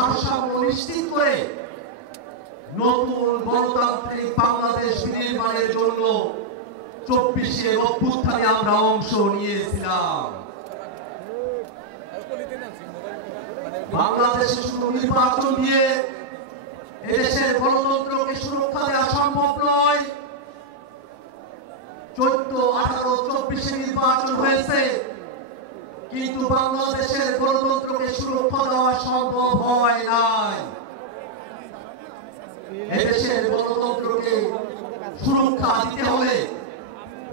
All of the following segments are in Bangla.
ভারসাম্য নিশ্চিত করে নতুন গণতান্ত্রিক বাংলাদেশ নির্মাণের জন্য 24শে অভ্যুত্থানে আমরা অংশ নিয়েছিলাম। বাংলাদেশে শুধু নির্বাচন দিয়ে এদেশের গণতন্ত্রকে সুরক্ষা দেওয়া সম্ভব নয়। 14, 18, 24 নির্বাচন হয়েছে, কিন্তু বাংলাদেশের গণতন্ত্রকে সুরক্ষা দেওয়া সম্ভব হয় নাই। এদেশের গণতন্ত্রকে সুরক্ষা দিতে হলে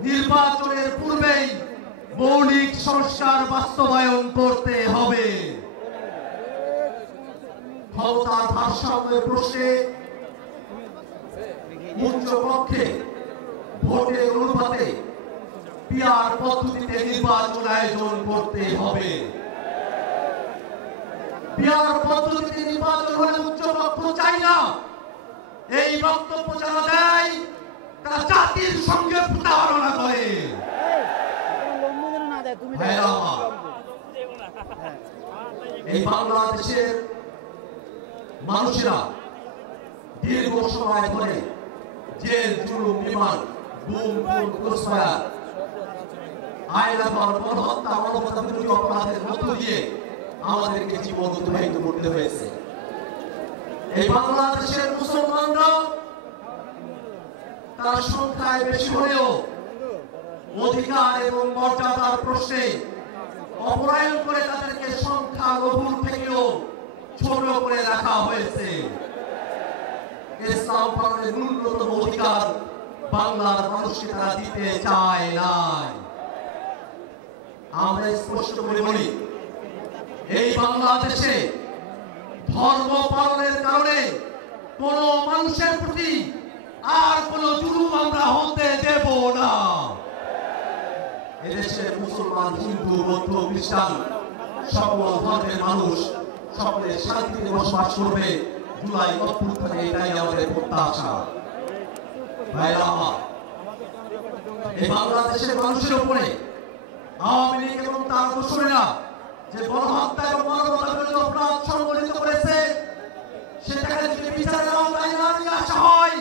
নির্বাচনের পূর্বেই মৌলিক সংস্কার বাস্তবায়ন করতে হবে। ক্ষমতার ভারসাম্যের প্রশ্নে উচ্চ কক্ষে ভোটের অনুপাতে পিআর পদ্ধতিতে নির্বাচন আয়োজন করতে হবে। পিআর পদ্ধতিতে নির্বাচন হলে উচ্চ কক্ষ চাই না, এই বক্তব্য যারা দেয় তারা জাতির সঙ্গে প্রতারণা করে। এই বাংলাদেশের মানুষেরা দীর্ঘ সময় ধরে জেল, জুলুম, বিমান, গুম, খুন, ক্রসফায়ার, আইনাঘর, গণহত্যা, মানবতা বিরোধী অপরাধের মধ্য দিয়ে আমাদেরকে জীবন অতিবাহিত করতে হয়েছে। এই বাংলাদেশের মুসলমানরা তার সংখ্যায় বেশি হলেও অধিকার এবং মর্যাদার প্রশ্নে অপরায়ণ করে তাদেরকে সংখ্যা লঘুর থেকেও ছোট করে রাখা হয়েছে। ইসলাম পালনের ন্যূনতম অধিকার বাংলার মানুষকে তারা দিতে চায় নাই। আমরা স্পষ্ট করে বলি, এই বাংলাদেশে ধর্ম পালনের কারণে কোন মানুষের প্রতি আর কোন জুলুম আমরা হতে দেব না। এদেশের মুসলমান, হিন্দু, বৌদ্ধ, খ্রিস্টান সকল ধর্মের মানুষ সকলে শান্তিতে বসবাস করবে। জুলাই অভ্যুত্থানে এটাই আমাদের প্রত্যাশা। ভাইরা আমার, এই বাংলাদেশের মানুষের উপরে আওয়ামী লীগ এবং তার দোসরেরা যে গণহত্যা এবং মানবতা বিরোধী অপরাধ সংগঠিত করেছে, সেটাকে যদি বিচারের আওতায় না নিয়ে আসা হয়,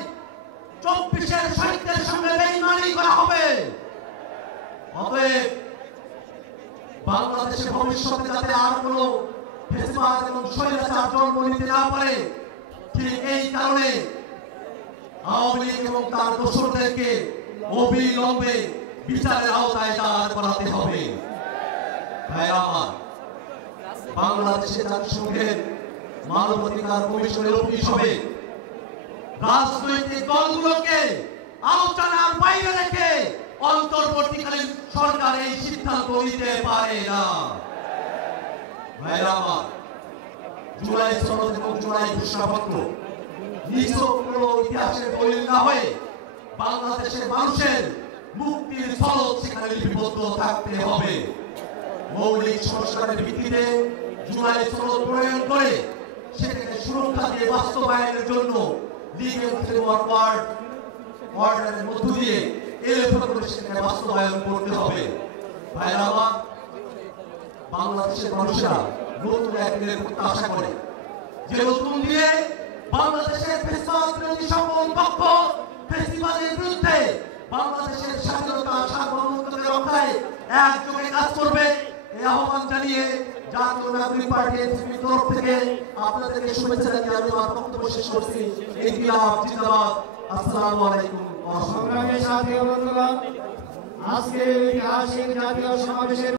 24 শহীদদের সঙ্গে বেঈমানি করা হবে। অতএব বাংলাদেশের ভবিষ্যতে যাতে আর কোনো ফ্যাসিবাদ এবং স্বৈরাচার জন্ম নিতে না পারে, ঠিক এই কারণে আওয়ামী লীগ এবং তার দোসরদেরকে অবিলম্বে বিচারের আওতায় দাঁড় করাতে হবে। ভাইরা আমার, বাংলাদেশে জাতিসংঘের মানবাধিকার কমিশনের অফিস হবে। রাজনৈতিক দলগুলোকে আলোচনার বাইরে রেখে অন্তর্বর্তীকালীন সরকার এই সিদ্ধান্ত নিতে পারে না। ভাইরা আমার, জুলাই সনদ এবং জুলাই ঘোষণাপত্র নিছক কোনো ইতিহাসের দলিল না হয়ে বাংলাদেশের মানুষের মুক্তির সনদ সেখানে লিপিবদ্ধ থাকতে হবে। মৌলিক সংস্কারের ভিত্তিতে জুলাই সনদ প্রণয়ন করে সেটাকে সুরক্ষা দিয়ে বাস্তবায়নের জন্য লিগ্যাল ফ্রেমওয়ার্ক অর্ডারের মধ্য দিয়ে সেটাকে বাস্তবায়ন করতে হবে। ভাইরা আমার, বাংলাদেশের মানুষেরা নতুন এক দিনের প্রত্যাশা করে, যে নতুন দিয়ে বাংলাদেশের ফ্যাসিবাদ বিরোধী সকল পক্ষ ফ্যাসিবাদের বিরুদ্ধে বাংলাদেশের স্বাধীনতা সার্বভৌমত্বের রক্ষায় একযোগে কাজ করবে। এই আহ্বান জানিয়ে জাতীয় নাগরিক পার্টি এনসিপির তরফ থেকে আপনাদেরকে শুভেচ্ছা জানিয়ে আমি আমার বক্তব্য শেষ করছি। ইনকিলাব জিন্দাবাদ। আসসালামু আলাইকুম। সংগ্রামী সাথী ও বন্ধুগণ, আজকের ঐতিহাসিক জাতীয় সমাবেশের